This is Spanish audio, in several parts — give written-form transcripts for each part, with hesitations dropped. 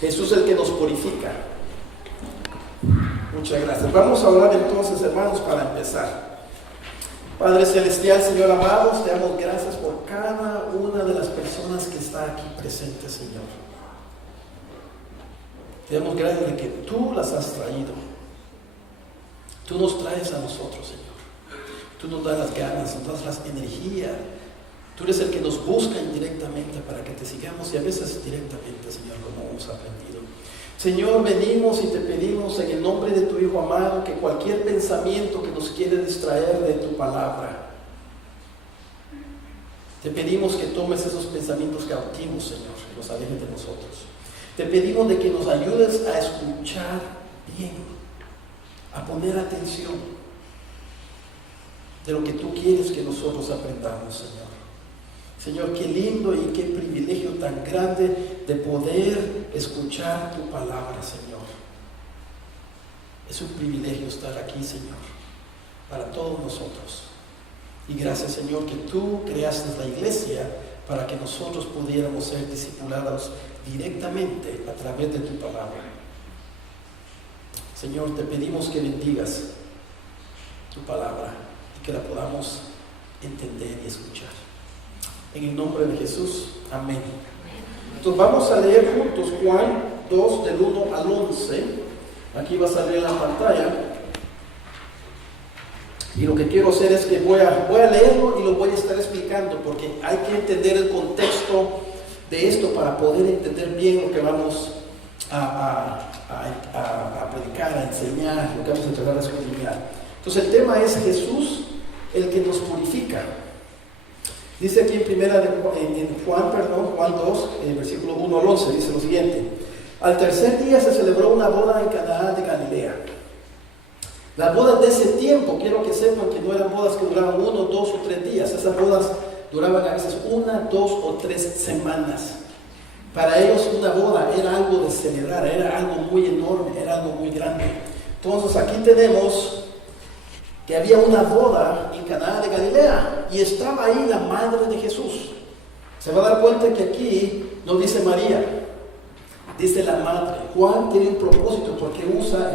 Jesús es el que nos purifica. Muchas gracias. Vamos a orar entonces, hermanos, para empezar. Padre Celestial, Señor amados, te damos gracias por cada una de las personas que está aquí presente, Señor. Te damos gracias de que tú las has traído. Tú nos traes a nosotros, Señor. Tú nos das las ganas, nos das las energías. Tú eres el que nos busca indirectamente para que te sigamos y a veces directamente, Señor, como hemos aprendido. Señor, venimos y te pedimos en el nombre de tu Hijo amado que cualquier pensamiento que nos quiere distraer de tu palabra, te pedimos que tomes esos pensamientos cautivos, Señor, y los alejes de nosotros. Te pedimos de que nos ayudes a escuchar bien, a poner atención de lo que tú quieres que nosotros aprendamos, Señor. Señor, qué lindo y qué privilegio tan grande de poder escuchar tu palabra, Señor. Es un privilegio estar aquí, Señor, para todos nosotros. Y gracias, Señor, que tú creaste la iglesia para que nosotros pudiéramos ser discipulados directamente a través de tu palabra. Señor, te pedimos que bendigas tu palabra y que la podamos entender y escuchar. En el nombre de Jesús, amén. Entonces vamos a leer juntos Juan 2 del 1 al 11. Aquí va a salir en la pantalla. Y lo que quiero hacer es que voy a leerlo y lo voy a estar explicando, porque hay que entender el contexto de esto para poder entender bien lo que vamos a predicar, a enseñar, lo que vamos a tratar de escudriñar. Entonces el tema es Jesús, el que nos purifica. Dice aquí en Juan 2, versículo 1 al 11, dice lo siguiente: al tercer día se celebró una boda en Caná de Galilea. Las bodas de ese tiempo, quiero que sepan que no eran bodas que duraban 1, 2 o 3 días. Esas bodas duraban a veces 1, 2 o 3 semanas. Para ellos una boda era algo de celebrar, era algo muy enorme, era algo muy grande. Entonces aquí tenemos que había una boda en Caná de Galilea y estaba ahí la madre de Jesús. Se va a dar cuenta que aquí no dice María, dice la madre. Juan tiene un propósito porque usa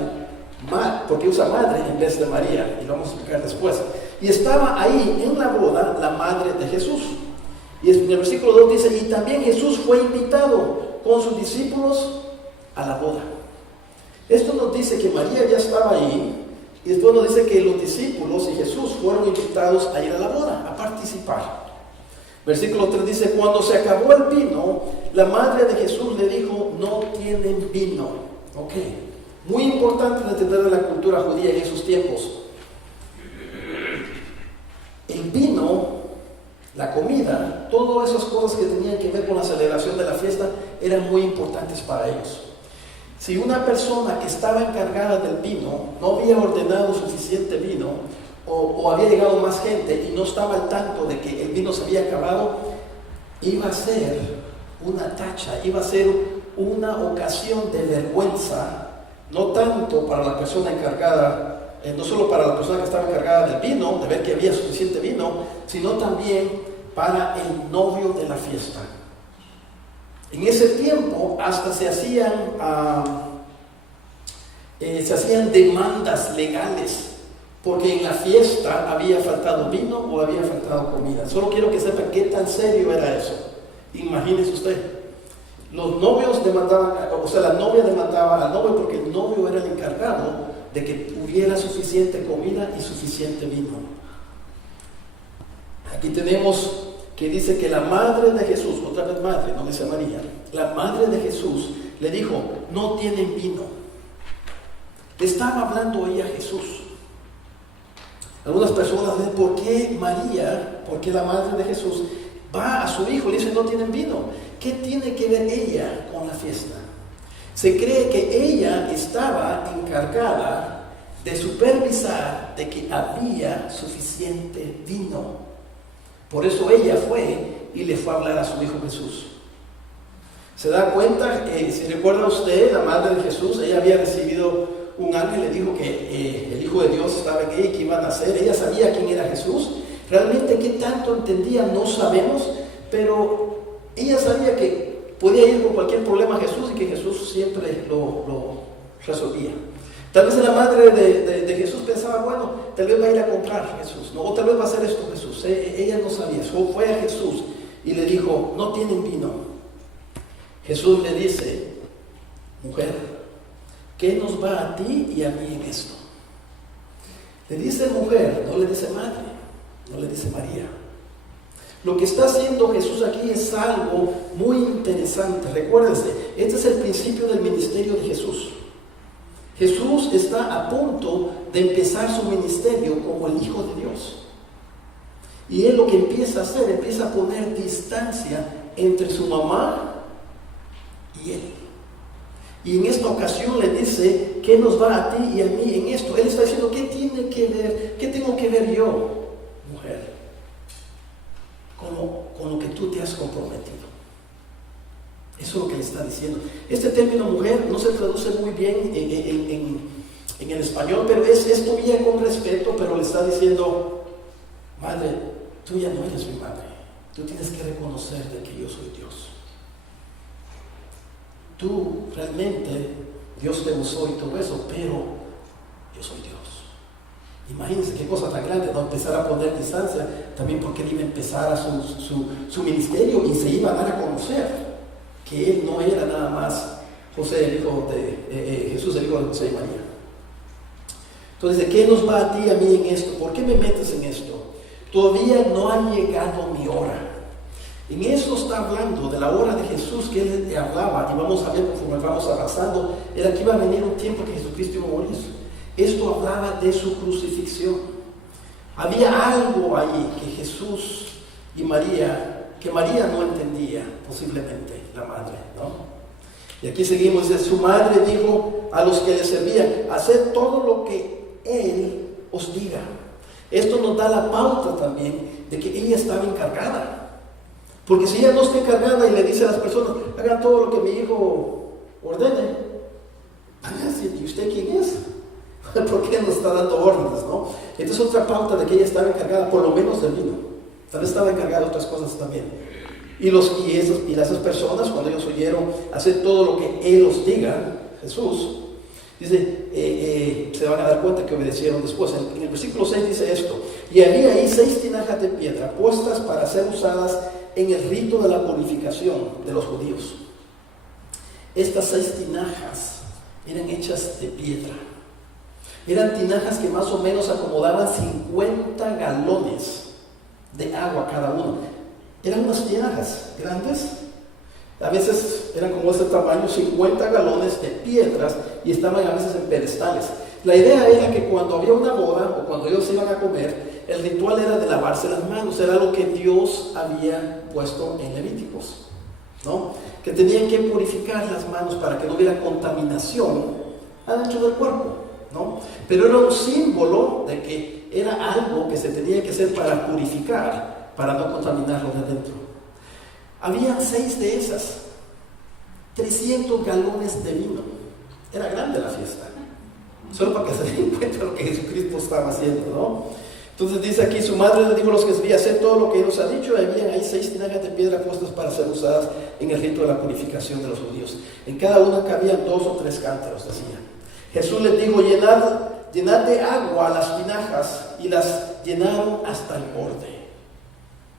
madre en vez de María, y lo vamos a explicar después. Y estaba ahí en la boda la madre de Jesús. Y en el versículo 2 dice: y también Jesús fue invitado con sus discípulos a la boda. Esto nos dice que María ya estaba ahí. Y después nos dice que los discípulos y Jesús fueron invitados a ir a la boda, a participar. Versículo 3 dice: cuando se acabó el vino, la madre de Jesús le dijo: no tienen vino. Ok, muy importante entender la cultura judía en esos tiempos. El vino, la comida, todas esas cosas que tenían que ver con la celebración de la fiesta eran muy importantes para ellos. Si una persona que estaba encargada del vino no había ordenado suficiente vino, o había llegado más gente y no estaba al tanto de que el vino se había acabado, iba a ser una tacha, iba a ser una ocasión de vergüenza, no tanto para la persona encargada, no solo para la persona que estaba encargada del vino, de ver que había suficiente vino, sino también para el novio de la fiesta. En ese tiempo hasta se hacían demandas legales, porque en la fiesta había faltado vino o había faltado comida. Solo quiero que sepan qué tan serio era eso. Imagínese usted, los novios demandaban, la novia demandaba al novio porque el novio era el encargado de que hubiera suficiente comida y suficiente vino. Aquí tenemos que dice que la madre de Jesús, otra vez madre, no dice María, la madre de Jesús le dijo: no tienen vino. Le estaba hablando ella a Jesús. Algunas personas dicen: ¿por qué María, por qué la madre de Jesús va a su hijo y le dice: no tienen vino? ¿Qué tiene que ver ella con la fiesta? Se cree que ella estaba encargada de supervisar de que había suficiente vino. Por eso ella fue y le fue a hablar a su hijo Jesús. Se da cuenta que, si recuerda usted, la madre de Jesús, ella había recibido un ángel, le dijo que el Hijo de Dios estaba en ella y que iba a nacer. Ella sabía quién era Jesús. Realmente qué tanto entendía no sabemos, pero ella sabía que podía ir con cualquier problema a Jesús y que Jesús siempre lo resolvía. Tal vez la madre de Jesús pensaba, bueno, tal vez va a ir a comprar a Jesús, ¿no? O tal vez va a hacer esto Jesús. Ella no sabía, fue a Jesús y le dijo, no tienen vino. Jesús le dice, mujer, ¿qué nos va a ti y a mí en esto? Le dice mujer, no le dice madre, no le dice María. Lo que está haciendo Jesús aquí es algo muy interesante. Recuérdense, este es el principio del ministerio de Jesús. Jesús está a punto de empezar su ministerio como el Hijo de Dios. Y él lo que empieza a hacer, empieza a poner distancia entre su mamá y él. Y en esta ocasión le dice, ¿qué nos va a ti y a mí en esto? Él está diciendo, ¿qué tiene que ver? ¿Qué tengo que ver yo, mujer, con lo que tú te has comprometido? Eso es lo que le está diciendo. Este término mujer no se traduce muy bien en el español, pero es todavía con respeto, pero le está diciendo, madre, tú ya no eres mi madre. Tú tienes que reconocer de que yo soy Dios. Tú realmente, Dios te usó y todo eso, pero yo soy Dios. Imagínense qué cosa tan grande, no empezar a poner distancia, también porque él iba a empezar su ministerio y se iba a dar a conocer que él no era nada más José, el hijo de Jesús, el hijo de José y María. Entonces, ¿qué nos va a ti y a mí en esto? ¿Por qué me metes en esto? Todavía no ha llegado mi hora. En eso está hablando de la hora de Jesús que él hablaba, y vamos a ver conforme vamos avanzando, era que iba a venir un tiempo que Jesucristo iba a morir. Esto hablaba de su crucifixión. Había algo ahí que Jesús y María, que María no entendía, posiblemente, la madre, ¿no? Y aquí seguimos, dice, su madre dijo a los que le servían, haced todo lo que él os diga. Esto nos da la pauta también de que ella estaba encargada. Porque si ella no está encargada y le dice a las personas, hagan todo lo que mi hijo ordene, van a decir, ¿y usted quién es? ¿Por qué nos está dando órdenes, no? Entonces otra pauta de que ella estaba encargada, por lo menos del vino. Tal vez estaba encargada de otras cosas también. Y esas personas, cuando ellos oyeron hacer todo lo que él os diga, Jesús, dice, se van a dar cuenta que obedecieron después. En el versículo 6 dice esto, y había ahí 6 tinajas de piedra puestas para ser usadas en el rito de la purificación de los judíos. Estas 6 tinajas eran hechas de piedra. Eran tinajas que más o menos acomodaban 50 galones de agua cada uno. Eran unas tinajas grandes, a veces eran como este tamaño, 50 galones de piedras, y estaban a veces en pedestales. La idea era que cuando había una boda o cuando ellos iban a comer, el ritual era de lavarse las manos, era lo que Dios había puesto en Levíticos, ¿no? Que tenían que purificar las manos para que no hubiera contaminación adentro del cuerpo, ¿no? Pero era un símbolo de que era algo que se tenía que hacer para purificar, para no contaminarlo de adentro. Habían 6 de esas, 300 galones de vino. Era grande la fiesta, solo para que se den cuenta lo que Jesucristo estaba haciendo, ¿no? Entonces dice aquí, su madre le dijo a los que servían, hacer todo lo que él os ha dicho. Habían ahí 6 tinajas de piedra puestas para ser usadas en el rito de la purificación de los judíos. En cada una cabían 2 o 3 cántaros, decía. Jesús les dijo, llenad de agua las tinajas, y las llenaron hasta el borde.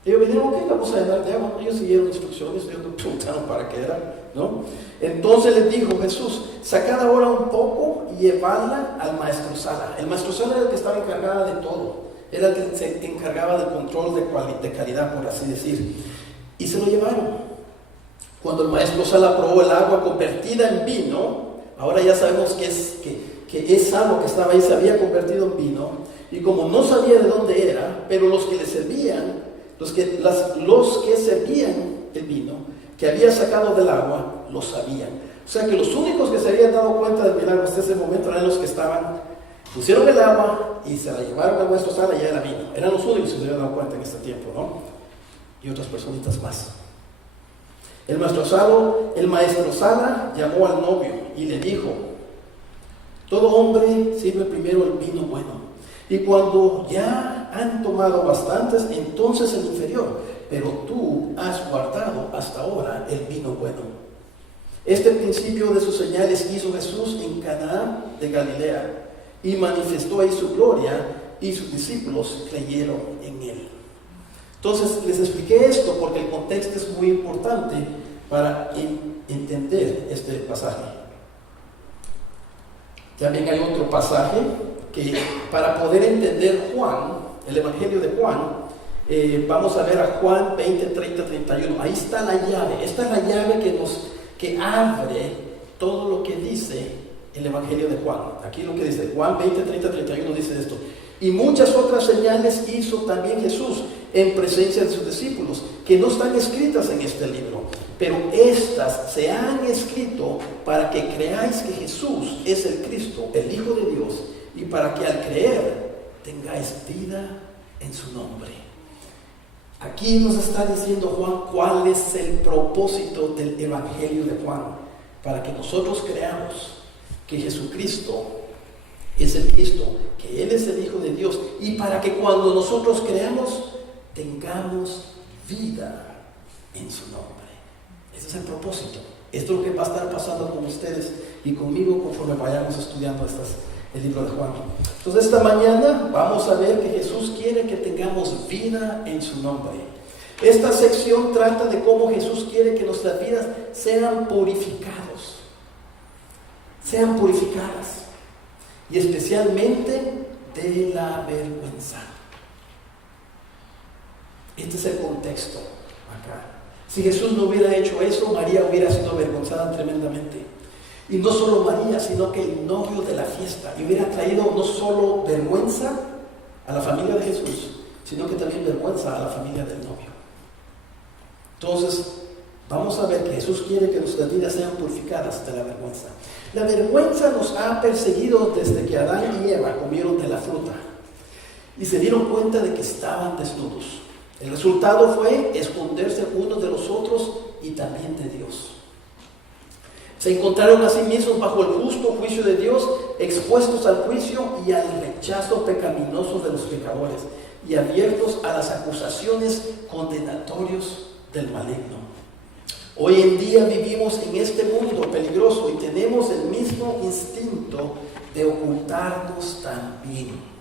Ellos vinieron, ok, vamos a llenar de agua. Ellos siguieron instrucciones, ellos no preguntaron para qué era, ¿no? Entonces les dijo Jesús, sacad ahora un poco y llevadla al maestro Sala. El maestro Sala era el que estaba encargado de todo. Era el que se encargaba del control de calidad, por así decir. Y se lo llevaron. Cuando el maestro Sala probó el agua convertida en vino, ahora ya sabemos que esa agua que estaba ahí se había convertido en vino. Y como no sabía de dónde era, pero los que le servían, los que servían el vino, que había sacado del agua, lo sabían. O sea que los únicos que se habían dado cuenta del milagro hasta ese momento eran los que pusieron el agua y se la llevaron al maestro Sala y ya era vino. Eran los únicos que se habían dado cuenta en este tiempo, ¿no? Y otras personitas más. El maestro Sala llamó al novio y le dijo, todo hombre sirve primero el vino bueno, y cuando ya han tomado bastantes, entonces el inferior, pero tú has guardado hasta ahora el vino bueno. Este principio de sus señales hizo Jesús en Caná de Galilea y manifestó ahí su gloria y sus discípulos creyeron en él. Entonces les expliqué esto porque el contexto es muy importante para entender este pasaje. También hay otro pasaje que para poder entender Juan, el Evangelio de Juan, vamos a ver a Juan 20, 30, 31. Ahí está la llave. Esta es la llave que abre todo lo que dice el Evangelio de Juan. Aquí lo que dice Juan 20, 30, 31 dice esto. Y muchas otras señales hizo también Jesús en presencia de sus discípulos, que no están escritas en este libro, pero estas se han escrito para que creáis que Jesús es el Cristo, el Hijo de Dios, y para que al creer tengáis vida en su nombre. Aquí nos está diciendo Juan cuál es el propósito del Evangelio de Juan, para que nosotros creamos que Jesucristo es el Cristo, que Él es el Hijo de Dios, y para que cuando nosotros creamos tengamos vida en su nombre. Ese es el propósito. Esto es lo que va a estar pasando con ustedes y conmigo conforme vayamos estudiando el libro de Juan. Entonces esta mañana vamos a ver que Jesús quiere que tengamos vida en su nombre. Esta sección trata de cómo Jesús quiere que nuestras vidas sean purificadas, y especialmente de la vergüenza. Este es el contexto acá. Si Jesús no hubiera hecho eso, María hubiera sido avergonzada tremendamente. Y no solo María, sino que el novio de la fiesta. Y hubiera traído no solo vergüenza a la familia de Jesús, sino que también vergüenza a la familia del novio. Entonces, vamos a ver que Jesús quiere que nuestras vidas sean purificadas de la vergüenza. La vergüenza nos ha perseguido desde que Adán y Eva comieron de la fruta y se dieron cuenta de que estaban desnudos. El resultado fue esconderse unos de los otros y también de Dios. Se encontraron a sí mismos bajo el justo juicio de Dios, expuestos al juicio y al rechazo pecaminoso de los pecadores y abiertos a las acusaciones condenatorias del maligno. Hoy en día vivimos en este mundo peligroso y tenemos el mismo instinto de ocultarnos también.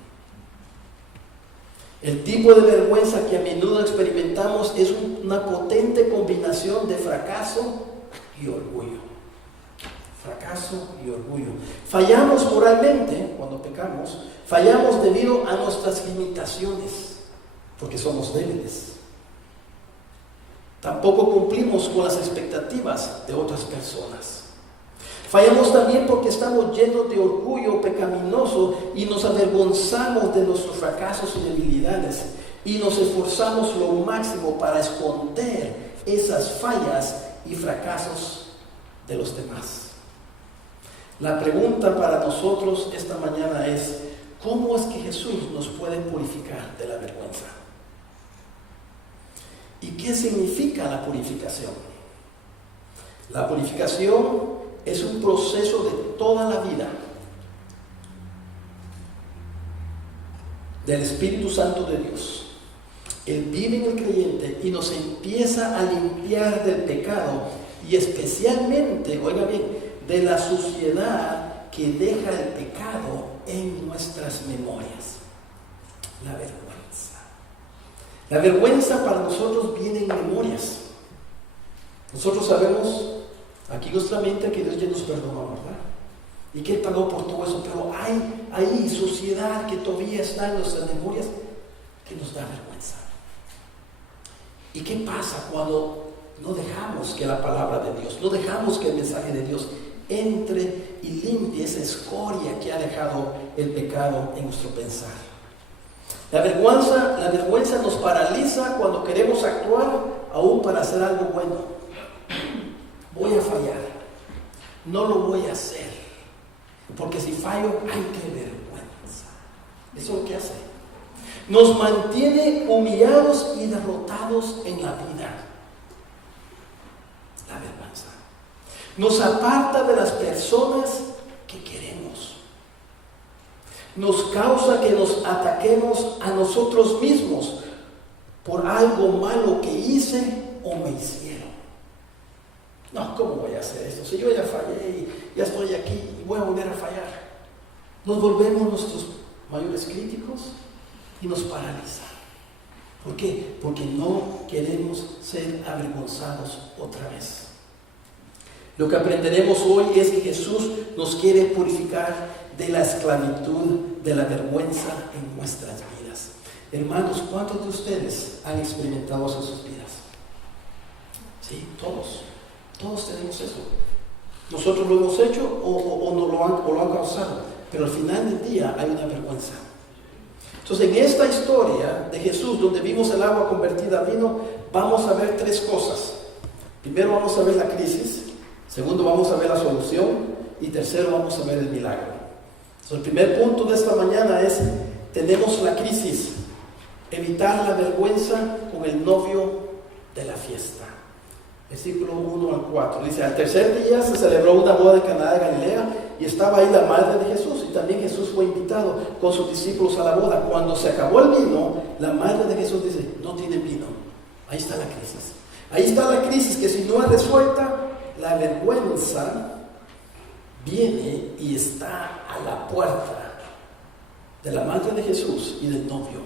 El tipo de vergüenza que a menudo experimentamos es una potente combinación de fracaso y orgullo. Fracaso y orgullo. Fallamos moralmente cuando pecamos, fallamos debido a nuestras limitaciones, porque somos débiles. Tampoco cumplimos con las expectativas de otras personas. Fallamos también porque estamos llenos de orgullo pecaminoso y nos avergonzamos de nuestros fracasos y debilidades y nos esforzamos lo máximo para esconder esas fallas y fracasos de los demás. La pregunta para nosotros esta mañana es: ¿cómo es que Jesús nos puede purificar de la vergüenza? ¿Y qué significa la purificación? La purificación es un proceso de toda la vida del Espíritu Santo de Dios. Él vive en el creyente y nos empieza a limpiar del pecado y especialmente, oiga bien, de la suciedad que deja el pecado en nuestras memorias. La vergüenza. La vergüenza para nosotros viene en memorias. Nosotros sabemos aquí nuestra mente que Dios ya nos perdonó, ¿verdad? Y que Él pagó por todo eso, pero hay ahí suciedad que todavía está en nuestras memorias que nos da vergüenza. ¿Y qué pasa cuando no dejamos que la palabra de Dios, no dejamos que el mensaje de Dios entre y limpie esa escoria que ha dejado el pecado en nuestro pensar? La vergüenza nos paraliza cuando queremos actuar aún para hacer algo bueno. Voy a fallar, no lo voy a hacer, porque si fallo, ¡ay, qué vergüenza! Eso es lo que hace. Nos mantiene humillados y derrotados en la vida. La vergüenza nos aparta de las personas que queremos. Nos causa que nos ataquemos a nosotros mismos por algo malo que hice o me hicieron. No, ¿cómo voy a hacer esto? Si yo ya fallé y ya estoy aquí y voy a volver a fallar. Nos volvemos nuestros mayores críticos y nos paraliza. ¿Por qué? Porque no queremos ser avergonzados otra vez. Lo que aprenderemos hoy es que Jesús nos quiere purificar de la esclavitud, de la vergüenza en nuestras vidas. Hermanos, ¿cuántos de ustedes han experimentado eso en sus vidas? Sí, todos tenemos eso. Nosotros lo hemos hecho o lo han causado, pero al final del día hay una vergüenza. Entonces, en esta historia de Jesús, donde vimos el agua convertida a vino, vamos a ver tres cosas. Primero vamos a ver la crisis, segundo vamos a ver la solución y tercero vamos a ver el milagro. Entonces, el primer punto de esta mañana es, tenemos la crisis, evitar la vergüenza con el novio de la fiesta. Versículo 1 al 4, dice, al tercer día se celebró una boda en Caná de Galilea y estaba ahí la madre de Jesús, y también Jesús fue invitado con sus discípulos a la boda. Cuando se acabó el vino, la madre de Jesús dice, no tienen vino. Ahí está la crisis. Ahí está la crisis que si no es resuelta, la vergüenza viene y está a la puerta de la madre de Jesús y del novio.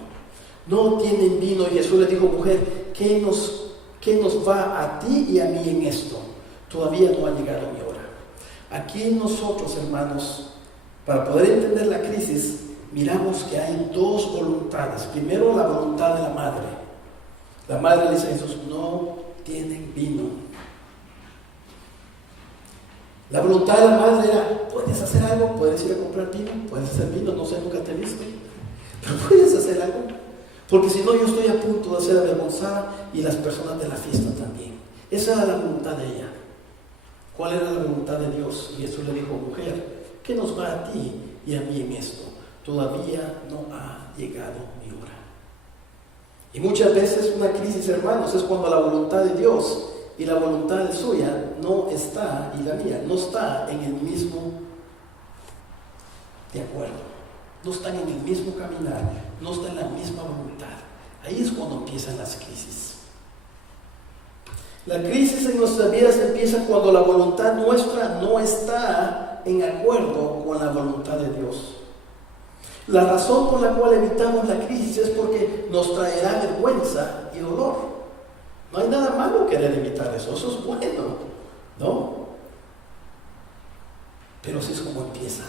No tienen vino, y Jesús le dijo, mujer, ¿qué nos va a ti y a mí en esto? Todavía no ha llegado mi hora. Aquí nosotros, hermanos, para poder entender la crisis, miramos que hay dos voluntades. Primero, la voluntad de la madre. La madre le dice a Jesús, no tienen vino. La voluntad de la madre era, ¿puedes hacer algo? ¿Puedes ir a comprar vino? ¿Puedes hacer vino? No sé, nunca te he visto. Pero ¿puedes hacer algo? Porque si no, yo estoy a punto de ser avergonzada y las personas de la fiesta también. Esa era la voluntad de ella. ¿Cuál era la voluntad de Dios? Y Jesús le dijo, mujer, ¿qué nos va a ti y a mí en esto? Todavía no ha llegado mi hora. Y muchas veces una crisis, hermanos, es cuando la voluntad de Dios y la voluntad suya no está, y la mía, no está en el mismo de acuerdo. No están en el mismo caminar, no están en la misma voluntad. Ahí es cuando empiezan las crisis. La crisis en nuestras vidas empieza cuando la voluntad nuestra no está en acuerdo con la voluntad de Dios. La razón por la cual evitamos la crisis es porque nos traerá vergüenza y dolor. No hay nada malo querer evitar eso, eso es bueno, ¿no? Pero así es como empieza.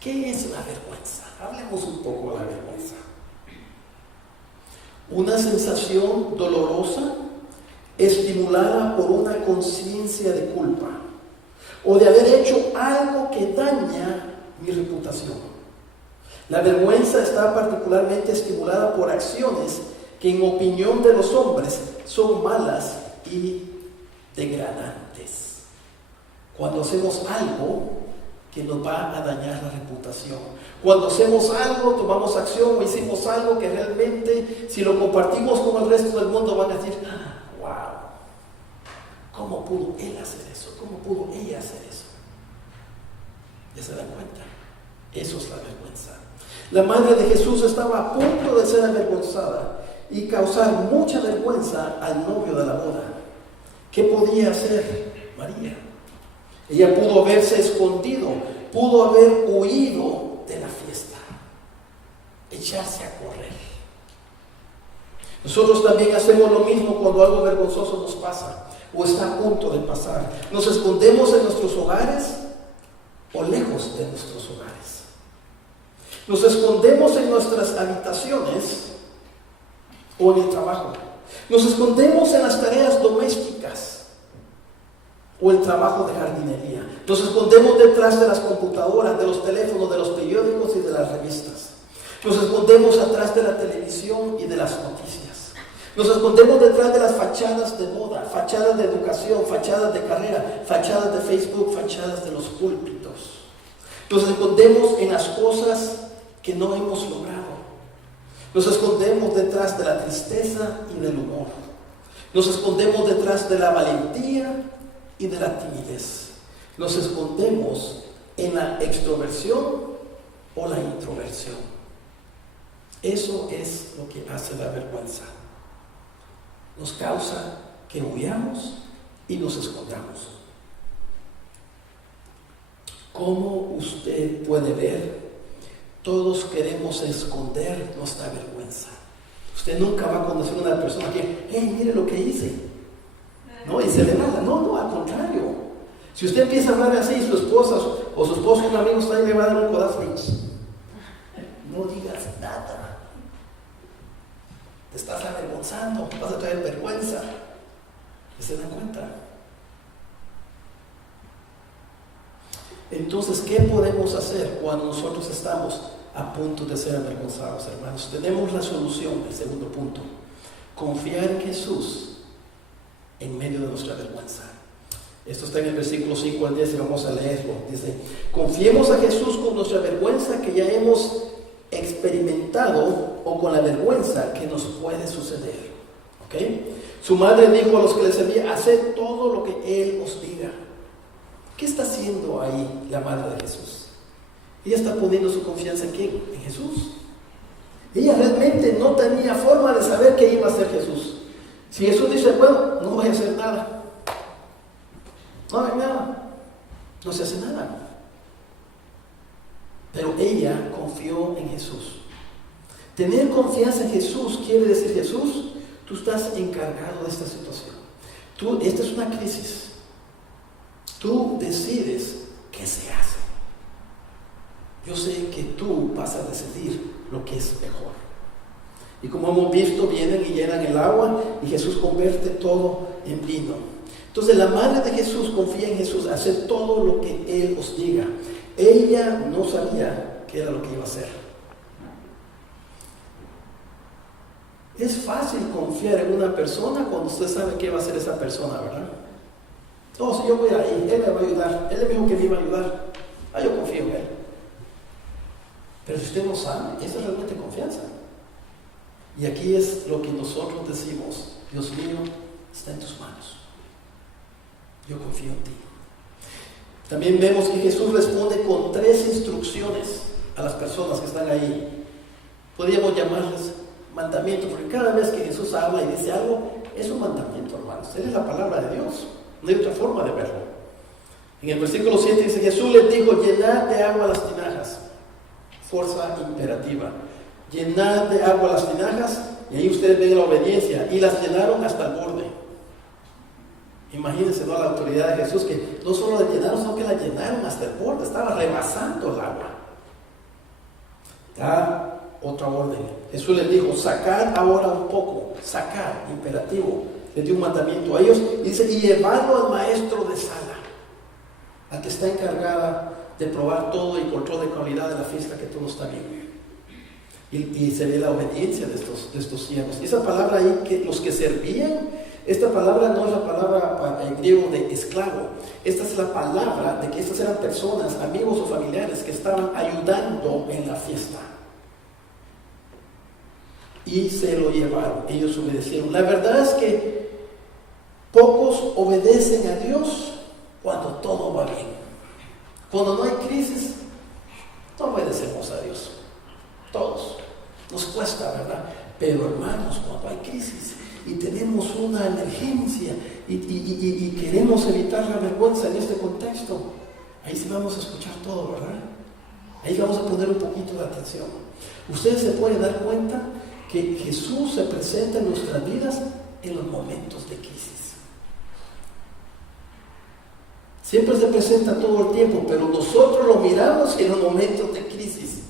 ¿Qué es la vergüenza? Hablemos un poco de la vergüenza. Una sensación dolorosa estimulada por una conciencia de culpa o de haber hecho algo que daña mi reputación. La vergüenza está particularmente estimulada por acciones que en opinión de los hombres son malas y degradantes. Cuando hacemos algo que nos va a dañar la reputación. Cuando hacemos algo, tomamos acción o hicimos algo que realmente, si lo compartimos con el resto del mundo, van a decir, wow, ¿cómo pudo él hacer eso? ¿Cómo pudo ella hacer eso? ¿Ya se dan cuenta? Eso es la vergüenza. La madre de Jesús estaba a punto de ser avergonzada y causar mucha vergüenza al novio de la boda. ¿Qué podía hacer María? Ella pudo haberse escondido, pudo haber huido de la fiesta, echarse a correr. Nosotros también hacemos lo mismo cuando algo vergonzoso nos pasa o está a punto de pasar. Nos escondemos en nuestros hogares o lejos de nuestros hogares. Nos escondemos en nuestras habitaciones o en el trabajo. Nos escondemos en las tareas domésticas o el trabajo de jardinería. Nos escondemos detrás de las computadoras, de los teléfonos, de los periódicos y de las revistas. Nos escondemos atrás de la televisión y de las noticias. Nos escondemos detrás de las fachadas de moda, fachadas de educación, fachadas de carrera, fachadas de Facebook, fachadas de los púlpitos. Nos escondemos en las cosas que no hemos logrado. Nos escondemos detrás de la tristeza y del humor. Nos escondemos detrás de la valentía y de la timidez. Nos escondemos en la extroversión o la introversión. Eso es lo que hace la vergüenza. nos causa que huyamos y nos escondamos. Como usted puede ver, todos queremos esconder nuestra vergüenza. Usted nunca va a conocer a una persona que, hey, mire lo que hice, ¿no? Y se le va. No, al contrario. Si usted empieza a hablar así, su esposa o su esposo, un amigo está ahí, le va a dar un codazo. No digas nada. Te estás avergonzando, vas a traer vergüenza. ¿Se dan cuenta? Entonces, ¿qué podemos hacer cuando nosotros estamos a punto de ser avergonzados, hermanos? Tenemos la solución, el segundo punto. Confiar en Jesús en medio de nuestra vergüenza. Esto está en el versículo 5 al 10 y vamos a leerlo. Dice, confiemos a Jesús con nuestra vergüenza que ya hemos experimentado o con la vergüenza que nos puede suceder. ¿Ok? Su madre dijo a los que le servían, haced todo lo que Él os diga. ¿Qué está haciendo ahí la madre de Jesús? Ella está poniendo su confianza en ¿quién? En Jesús. Ella realmente no tenía forma de saber qué iba a hacer Jesús. Si Jesús dice, bueno, no voy a hacer nada. No hay nada. No se hace nada. Pero ella confió en Jesús. Tener confianza en Jesús quiere decir, Jesús, tú estás encargado de esta situación. Esta es una crisis. Tú decides qué se hace. Yo sé que tú vas a decidir lo que es mejor. Y como hemos visto, vienen y llenan el agua y Jesús convierte todo en vino. Entonces la madre de Jesús confía en Jesús, hacer todo lo que Él os diga. Ella no sabía qué era lo que iba a hacer. Es fácil confiar en una persona cuando usted sabe qué va a hacer esa persona, ¿verdad? Oh, si yo voy ahí, Él me va a ayudar. Él me dijo que me iba a ayudar. Yo confío en Él. Pero si usted no sabe, eso es realmente confianza. Y aquí es lo que nosotros decimos, Dios mío, está en tus manos. Yo confío en ti. También vemos que Jesús responde con 3 instrucciones a las personas que están ahí. Podríamos llamarles mandamientos, porque cada vez que Jesús habla y dice algo, es un mandamiento, hermanos. Él es la palabra de Dios. No hay otra forma de verlo. En el versículo 7 dice, Jesús les dijo, llenad de agua las tinajas. Fuerza imperativa. Llenad de agua las tinajas, y ahí ustedes ven la obediencia, y las llenaron hasta el borde. Imagínense, ¿no? La autoridad de Jesús, que no solo la llenaron, sino que la llenaron hasta el borde, estaba rebasando el agua. Otra orden. Jesús les dijo, sacad ahora un poco, sacad, imperativo. Les dio un mandamiento a ellos, y dice, y llevadlo al maestro de sala, al que está encargada de probar todo y control de calidad de la fiesta, que todo está bien. Y se ve la obediencia de estos siervos. Esa palabra ahí, que los que servían, esta palabra no es la palabra en griego de esclavo. Esta es la palabra de que estas eran personas, amigos o familiares, que estaban ayudando en la fiesta. Y se lo llevaron, ellos obedecieron. La verdad es que pocos obedecen a Dios cuando todo va bien. Cuando no hay crisis, no obedecemos a Dios. Todos. Nos cuesta, ¿verdad? Pero hermanos, cuando hay crisis y tenemos una emergencia y queremos evitar la vergüenza en este contexto, ahí sí vamos a escuchar todo, ¿verdad? Ahí vamos a poner un poquito de atención. Ustedes se pueden dar cuenta que Jesús se presenta en nuestras vidas en los momentos de crisis. Siempre se presenta todo el tiempo, pero nosotros lo miramos en los momentos de crisis.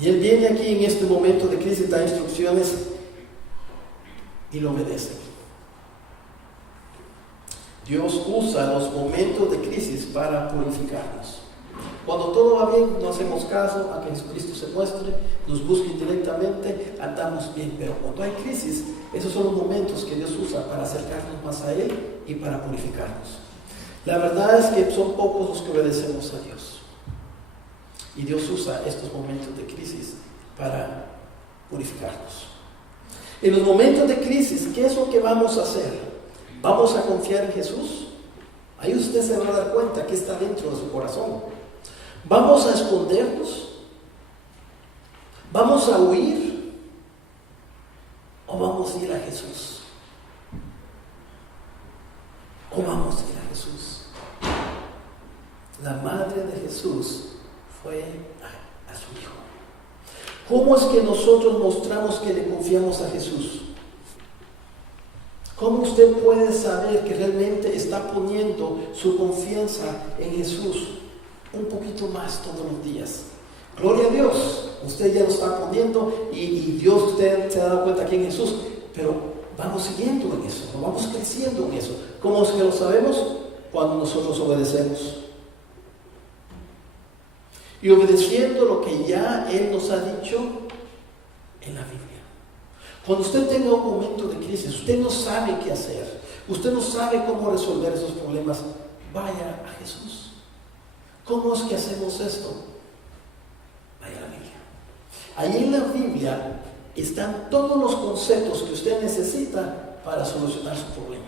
Y Él viene aquí en este momento de crisis, da instrucciones y lo obedece. Dios usa los momentos de crisis para purificarnos. Cuando todo va bien, no hacemos caso a que Jesucristo se muestre, nos busque indirectamente, andamos bien. Pero cuando hay crisis, esos son los momentos que Dios usa para acercarnos más a Él y para purificarnos. La verdad es que son pocos los que obedecemos a Dios. Y Dios usa estos momentos de crisis para purificarnos. En los momentos de crisis, ¿qué es lo que vamos a hacer? ¿Vamos a confiar en Jesús? Ahí usted se va a dar cuenta que está dentro de su corazón. ¿Vamos a escondernos? ¿Vamos a huir? ¿O vamos vamos a ir a Jesús? ¿O vamos a ir a Jesús? La madre de Jesús fue a su hijo. ¿Cómo es que nosotros mostramos que le confiamos a Jesús? ¿Cómo usted puede saber que realmente está poniendo su confianza en Jesús un poquito más todos los días? Gloria a Dios, usted ya lo está poniendo y Dios, usted se ha dado cuenta aquí en Jesús, pero vamos siguiendo en eso, vamos creciendo en eso. ¿Cómo es que lo sabemos? Cuando nosotros obedecemos. Y obedeciendo lo que ya Él nos ha dicho en la Biblia. Cuando usted tenga un momento de crisis, usted no sabe qué hacer, usted no sabe cómo resolver esos problemas, vaya a Jesús. ¿Cómo es que hacemos esto? Vaya a la Biblia. Ahí en la Biblia están todos los conceptos que usted necesita para solucionar su problema.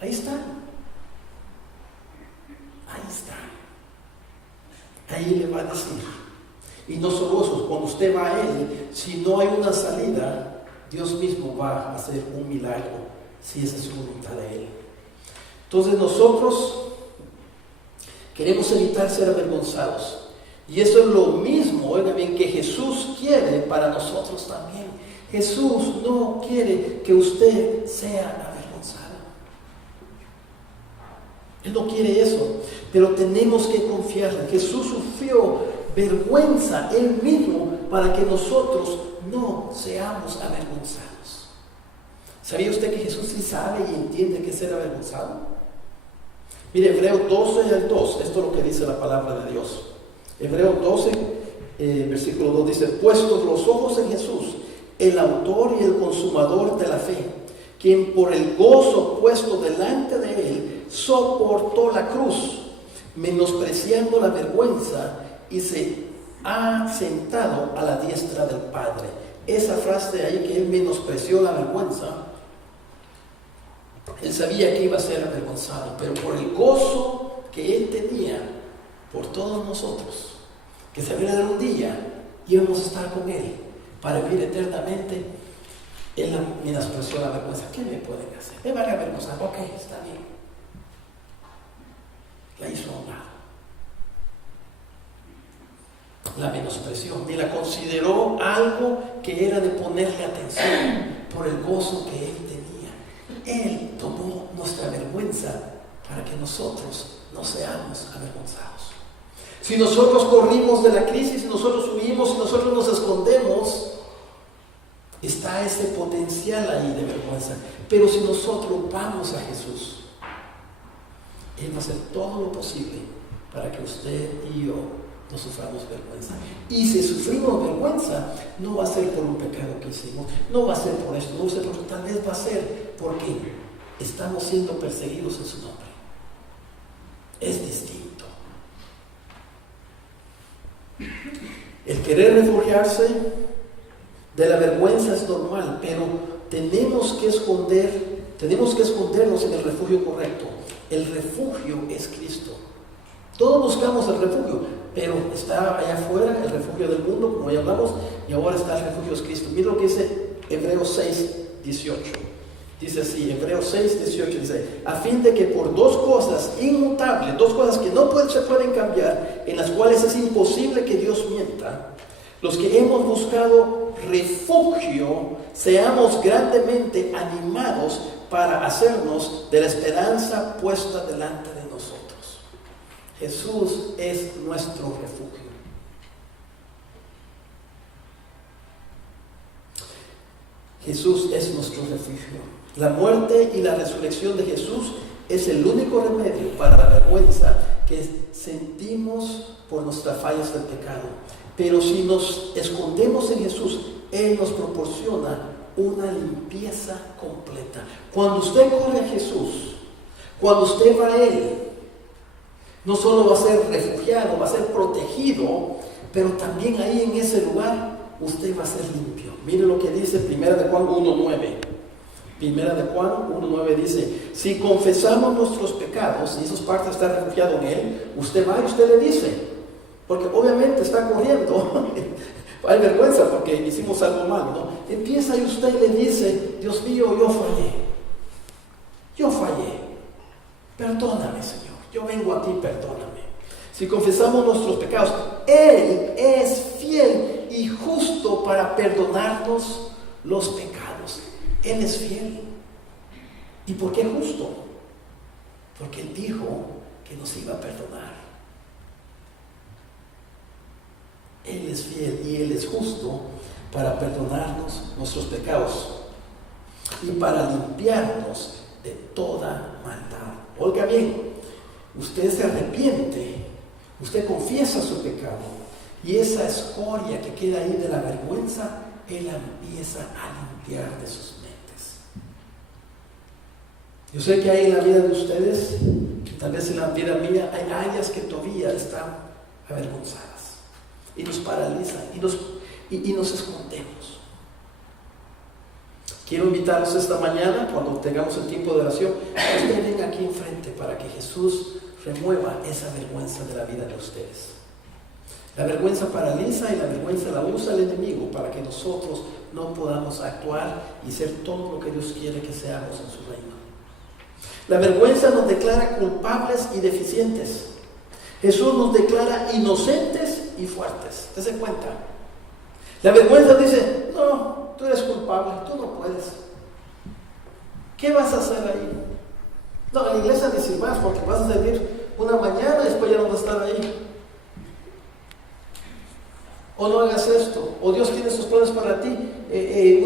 Ahí están. Ahí están. Ahí le va a decir. Y no solo eso, cuando usted va a Él, si no hay una salida, Dios mismo va a hacer un milagro, si esa es su voluntad de Él. Entonces nosotros queremos evitar ser avergonzados. Y eso es lo mismo, oigan bien, que Jesús quiere para nosotros también. Jesús no quiere que usted sea avergonzado. Él no quiere eso, pero tenemos que confiar. Jesús sufrió vergüenza Él mismo para que nosotros no seamos avergonzados. ¿Sabía usted que Jesús sí sabe y entiende que es ser avergonzado? Mire, Hebreos 12 al 2, esto es lo que dice la palabra de Dios. Hebreos 12, versículo 2 dice: puestos los ojos en Jesús, el autor y el consumador de la fe, quien por el gozo puesto delante de Él soportó la cruz, menospreciando la vergüenza, y se ha sentado a la diestra del Padre. Esa frase de ahí, que Él menospreció la vergüenza, Él sabía que iba a ser avergonzado, pero por el gozo que Él tenía por todos nosotros, que sabía de un día íbamos a estar con Él para vivir eternamente, Él menospreció la vergüenza. ¿Qué me pueden hacer? ¿Me van a avergonzar? Ok, está bien. La hizo a un lado. La menospreció, ni la consideró algo que era de ponerle atención por el gozo que Él tenía. Él tomó nuestra vergüenza para que nosotros no seamos avergonzados. Si nosotros corrimos de la crisis, si nosotros huimos, si nosotros nos escondemos, está ese potencial ahí de vergüenza. Pero si nosotros vamos a Jesús, Él va a hacer todo lo posible para que usted y yo no suframos vergüenza. Y si sufrimos vergüenza, no va a ser por un pecado que hicimos, no va a ser por esto, no va a ser por, tal vez va a ser porque estamos siendo perseguidos en su nombre. Es distinto. El querer refugiarse de la vergüenza es normal, pero tenemos que escondernos en el refugio correcto. El refugio es Cristo. Todos buscamos el refugio, pero está allá afuera el refugio del mundo, como ya hablamos, y ahora está el refugio de Cristo. Mira lo que dice Hebreos 6, 18. Dice así, Hebreos 6, 18, dice: a fin de que por dos cosas inmutables, dos cosas que no se pueden cambiar, en las cuales es imposible que Dios mienta, los que hemos buscado refugio, seamos grandemente animados para hacernos de la esperanza puesta delante de nosotros. Jesús es nuestro refugio. Jesús es nuestro refugio. La muerte y la resurrección de Jesús es el único remedio para la vergüenza que sentimos por nuestras fallas del pecado. Pero si nos escondemos en Jesús, Él nos proporciona una limpieza completa. Cuando usted corre a Jesús, cuando usted va a Él, no solo va a ser refugiado, va a ser protegido, pero también ahí en ese lugar usted va a ser limpio. Mire lo que dice 1 de Juan 1:9. 1 de Juan 1:9 dice: si confesamos nuestros pecados, y esas partes está refugiado en Él, usted va y usted le dice, porque obviamente está corriendo, Hay vergüenza porque hicimos algo malo, ¿no? Empieza y usted le dice, Dios mío, yo fallé, perdóname, Señor, yo vengo a ti, perdóname. Si confesamos nuestros pecados, Él es fiel y justo para perdonarnos los pecados. Él es fiel. ¿Y por qué justo? Porque Él dijo que nos iba a perdonar. Él es fiel y Él es justo para perdonarnos nuestros pecados y para limpiarnos de toda maldad. Oiga bien, usted se arrepiente, usted confiesa su pecado y esa escoria que queda ahí de la vergüenza, Él la empieza a limpiar de sus mentes. Yo sé que hay en la vida de ustedes, tal vez en la vida mía, hay áreas que todavía están avergonzadas y nos paralizan y nos escondemos. Quiero invitarlos esta mañana, cuando tengamos el tiempo de oración, que ustedes vengan aquí enfrente para que Jesús remueva esa vergüenza de la vida de ustedes. La vergüenza paraliza y la vergüenza la usa el enemigo para que nosotros no podamos actuar y ser todo lo que Dios quiere que seamos en su reino. La vergüenza nos declara culpables y deficientes. Jesús nos declara inocentes y fuertes. ¿Te das cuenta? La vergüenza dice, no, tú eres culpable, tú no puedes. ¿Qué vas a hacer ahí? No, a la iglesia ni si más, porque vas a servir una mañana y después ya no vas a estar ahí. O no hagas esto, o Dios tiene sus planes para ti,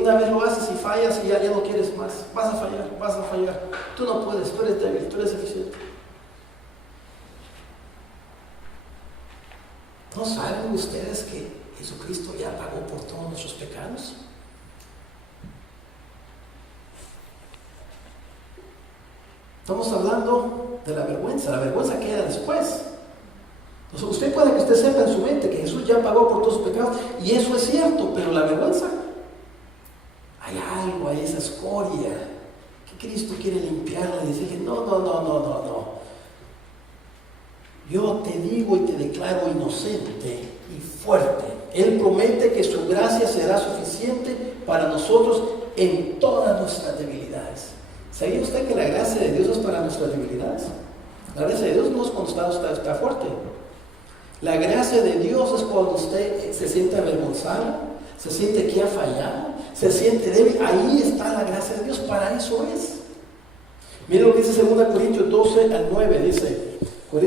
una vez lo haces y fallas y ya no quieres más. Vas a fallar. Tú no puedes, tú eres débil, tú eres deficiente. ¿No saben ustedes que Jesucristo ya pagó por todos nuestros pecados? Estamos hablando de la vergüenza queda después. Usted puede que usted sepa en su mente que Jesús ya pagó por todos sus pecados, y eso es cierto, pero la vergüenza, hay algo, hay esa escoria que Cristo quiere limpiarla y decirle, no. Yo te digo y te declaro inocente y fuerte. Él promete que su gracia será suficiente para nosotros en todas nuestras debilidades. ¿Sabía usted que la gracia de Dios es para nuestras debilidades? La gracia de Dios no es cuando está fuerte. La gracia de Dios es cuando usted se siente avergonzado, se siente que ha fallado, se siente débil. Ahí está la gracia de Dios, para eso es. Miren lo que dice 2 Corintios 12 al 9, dice 2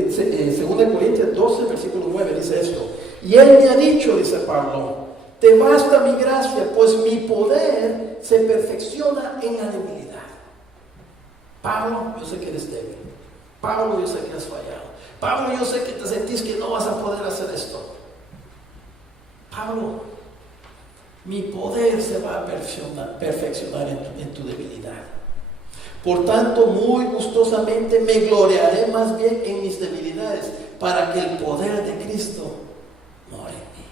Corintios 12, versículo 9, dice esto. Y Él me ha dicho, dice Pablo, te basta mi gracia, pues mi poder se perfecciona en la debilidad. Pablo, yo sé que eres débil. Pablo, yo sé que has fallado. Pablo, yo sé que te sentís que no vas a poder hacer esto. Pablo, mi poder se va a perfeccionar en tu debilidad. Por tanto, muy gustosamente me gloriaré más bien en mis debilidades, para que el poder de Cristo more en mí.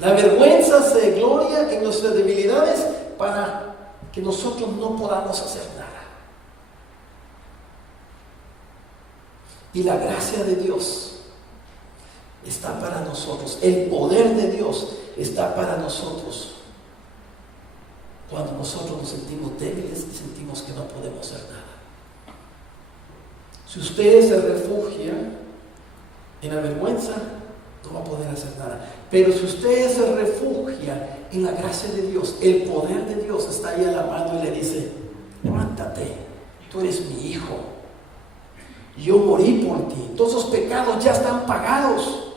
La vergüenza se gloria en nuestras debilidades para que nosotros no podamos hacer nada. Y la gracia de Dios está para nosotros. El poder de Dios está para nosotros. Cuando nosotros nos sentimos débiles y sentimos que no podemos hacer nada. Si usted se refugia en la vergüenza, no va a poder hacer nada. Pero si usted se refugia en la gracia de Dios, el poder de Dios está ahí a la mano y le dice, levántate, tú eres mi hijo. Yo morí por ti. Todos esos pecados ya están pagados.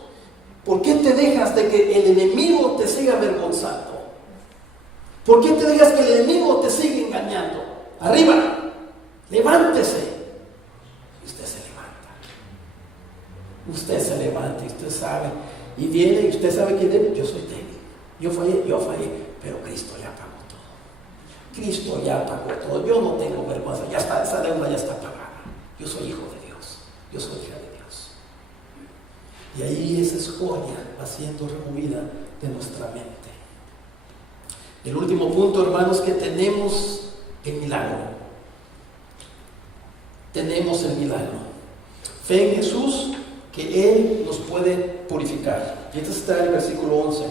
¿Por qué te dejas de que el enemigo te siga avergonzando? ¿Por qué te dejas que el enemigo te siga engañando? Arriba, levántese. Y usted se levanta. Usted se levanta y usted sabe. Y viene y usted sabe que yo soy débil. Yo fallé, pero Cristo ya pagó todo. Cristo ya pagó todo. Yo no tengo vergüenza. Ya está, esa deuda ya está pagada. Yo soy hijo de Dios. Yo soy hija de Dios. Y ahí esa escoria va siendo removida de nuestra mente. El último punto, hermanos, que tenemos el milagro. Tenemos el milagro. Fe en Jesús, que Él nos puede purificar. Y entonces está en el versículo 11.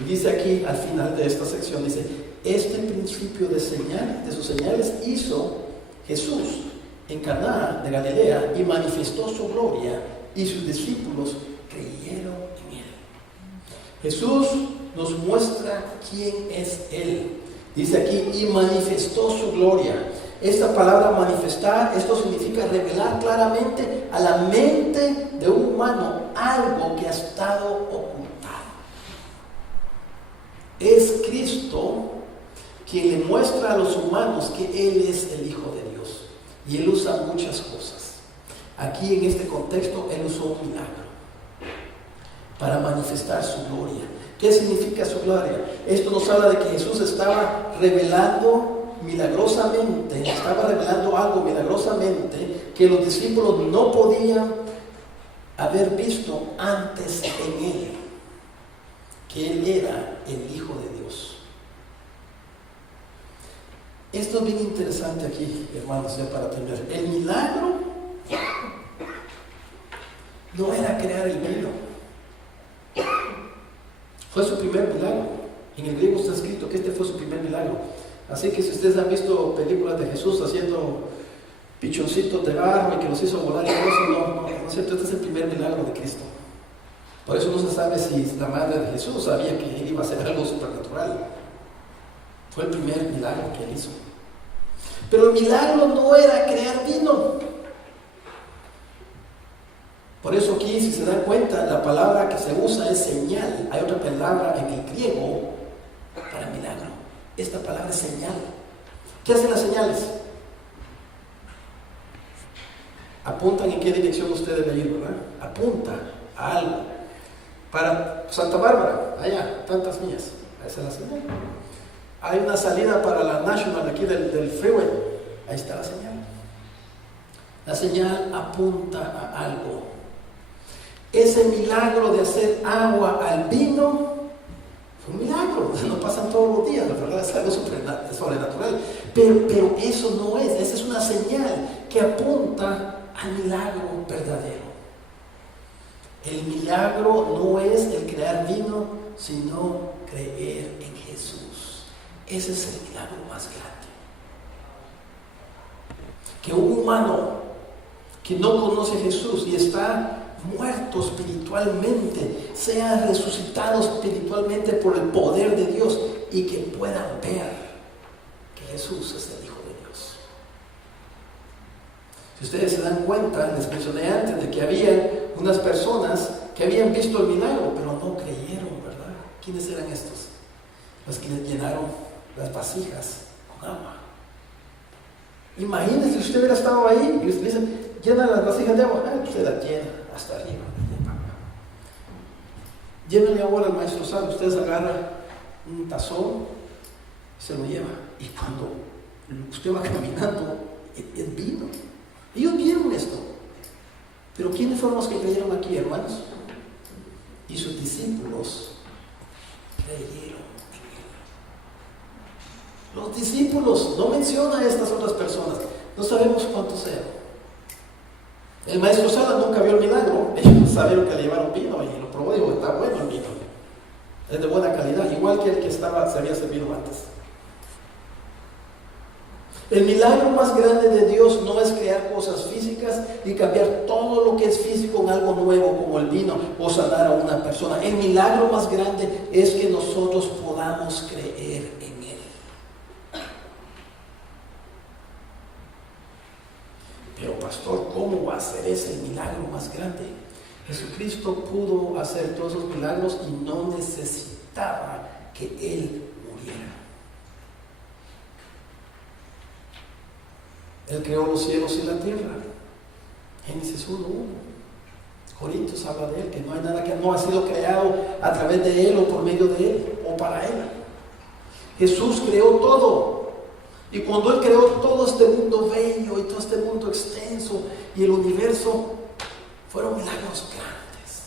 Y dice aquí, al final de esta sección, dice, este principio de sus señales hizo Jesús en Caná de Galilea y manifestó su gloria y sus discípulos creyeron en él. Jesús nos muestra quién es Él. Dice aquí, y manifestó su gloria. Esta palabra manifestar, esto significa revelar claramente a la mente de un humano algo que ha estado ocultado. Es Cristo quien le muestra a los humanos que Él es el Hijo de Dios. Y Él usa muchas cosas. Aquí en este contexto, Él usó un milagro para manifestar su gloria. ¿Qué significa su gloria? Esto nos habla de que Jesús estaba revelando milagrosamente, estaba revelando algo milagrosamente que los discípulos no podían haber visto antes en Él, que Él era el Hijo de Dios. Esto es bien interesante aquí, hermanos, ya para terminar. El milagro no era crear el vino. Fue su primer milagro. En el griego está escrito que este fue su primer milagro. Así que si ustedes han visto películas de Jesús haciendo pichoncitos de barro y que los hizo volar y todo eso, no es cierto. Este es el primer milagro de Cristo. Por eso no se sabe si la madre de Jesús sabía que Él iba a hacer algo supernatural. Fue el primer milagro que Él hizo. Pero el milagro no era crear vino. Por eso aquí, si se dan cuenta, la palabra que se usa es señal. Hay otra palabra en el griego para milagro. Esta palabra es señal. ¿Qué hacen las señales? Apuntan en qué dirección usted debe ir, ¿verdad? Apunta a algo. Para Santa Bárbara, allá, tantas millas. Esa es la señal. Hay una salida para la National aquí del freeway. Ahí está la señal. La señal apunta a algo. Ese milagro de hacer agua al vino fue un milagro, no pasan todos los días, la verdad es algo sobrenatural, pero eso no es, esa es una señal que apunta al milagro verdadero. El milagro no es el crear vino, sino creer en Jesús. Ese es el milagro más grande. Que un humano que no conoce a Jesús y está muerto espiritualmente, sea resucitado espiritualmente por el poder de Dios y que puedan ver que Jesús es el Hijo de Dios. Si ustedes se dan cuenta, les mencioné antes de que había unas personas que habían visto el milagro, pero no creyeron, ¿verdad? ¿Quiénes eran estos? Los que les llenaron las vasijas con agua. Imagínense si usted hubiera estado ahí y usted le dicen, llena las vasijas de agua, usted la llena hasta arriba. Llévenle ahora al maestro Sal, ustedes agarran un tazón y se lo lleva. Y cuando usted va caminando, es vino. Ellos vieron esto. Pero ¿quiénes fueron los que creyeron aquí, hermanos? Y sus discípulos creyeron. Los discípulos, no menciona a estas otras personas, no sabemos cuántos eran. El maestro Sala nunca vio el milagro, ellos sabieron que le llevaron vino y lo probó y dijo, está bueno el vino, es de buena calidad, igual que el que se había servido antes. El milagro más grande de Dios no es crear cosas físicas y cambiar todo lo que es físico en algo nuevo como el vino o sanar a una persona. El milagro más grande es que nosotros podamos creer en Él. Pero pastor, ¿cómo va a ser ese el milagro más grande? Jesucristo pudo hacer todos esos milagros y no necesitaba que Él muriera. Él creó los cielos y la tierra. Génesis 1:1. Corintios habla de Él, que no hay nada que no ha sido creado a través de Él o por medio de Él o para Él. Jesús creó todo. Y cuando Él creó todo este mundo bello y todo este mundo extenso y el universo, fueron milagros grandes.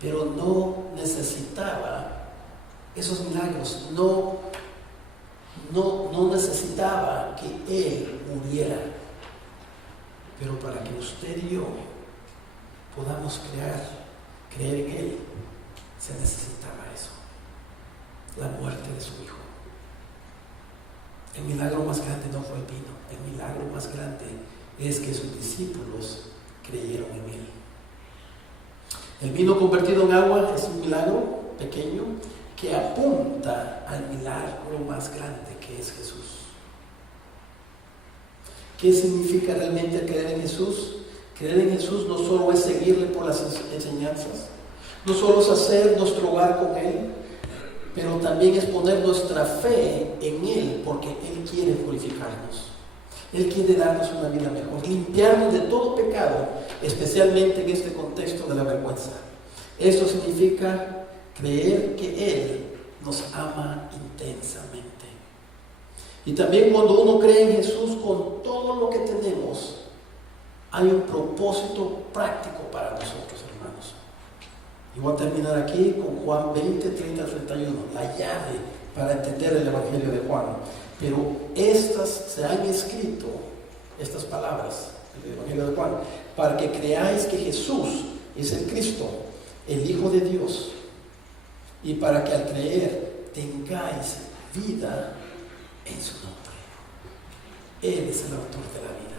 Pero no necesitaba esos milagros, no necesitaba que Él muriera. Pero para que usted y yo podamos crear creer en Él, se necesitaba eso, la muerte de su Hijo. El milagro más grande no fue el vino, el milagro más grande es que sus discípulos creyeron en Él. El vino convertido en agua es un milagro pequeño que apunta al milagro más grande que es Jesús. ¿Qué significa realmente creer en Jesús? Creer en Jesús no solo es seguirle por las enseñanzas, no solo es hacer nuestro hogar con Él, pero también es poner nuestra fe en Él, porque Él quiere purificarnos. Él quiere darnos una vida mejor, limpiarnos de todo pecado, especialmente en este contexto de la vergüenza. Esto significa creer que Él nos ama intensamente. Y también cuando uno cree en Jesús con todo lo que tenemos, hay un propósito práctico para nosotros, hermanos. Y voy a terminar aquí con Juan 20, 30 al 31, la llave para entender el Evangelio de Juan. Pero estas se han escrito, estas palabras del Evangelio de Juan, para que creáis que Jesús es el Cristo, el Hijo de Dios, y para que al creer tengáis vida en su nombre. Él es el autor de la vida.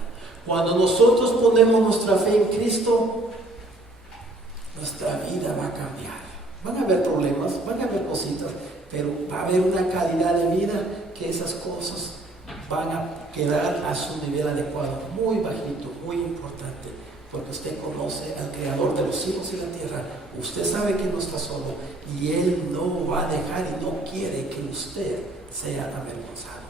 Cuando nosotros ponemos nuestra fe en Cristo, nuestra vida va a cambiar. Van a haber problemas, van a haber cositas, pero va a haber una calidad de vida que esas cosas van a quedar a su nivel adecuado, muy bajito, muy importante, porque usted conoce al Creador de los cielos y la tierra. Usted sabe que no está solo y Él no va a dejar y no quiere que usted sea avergonzado.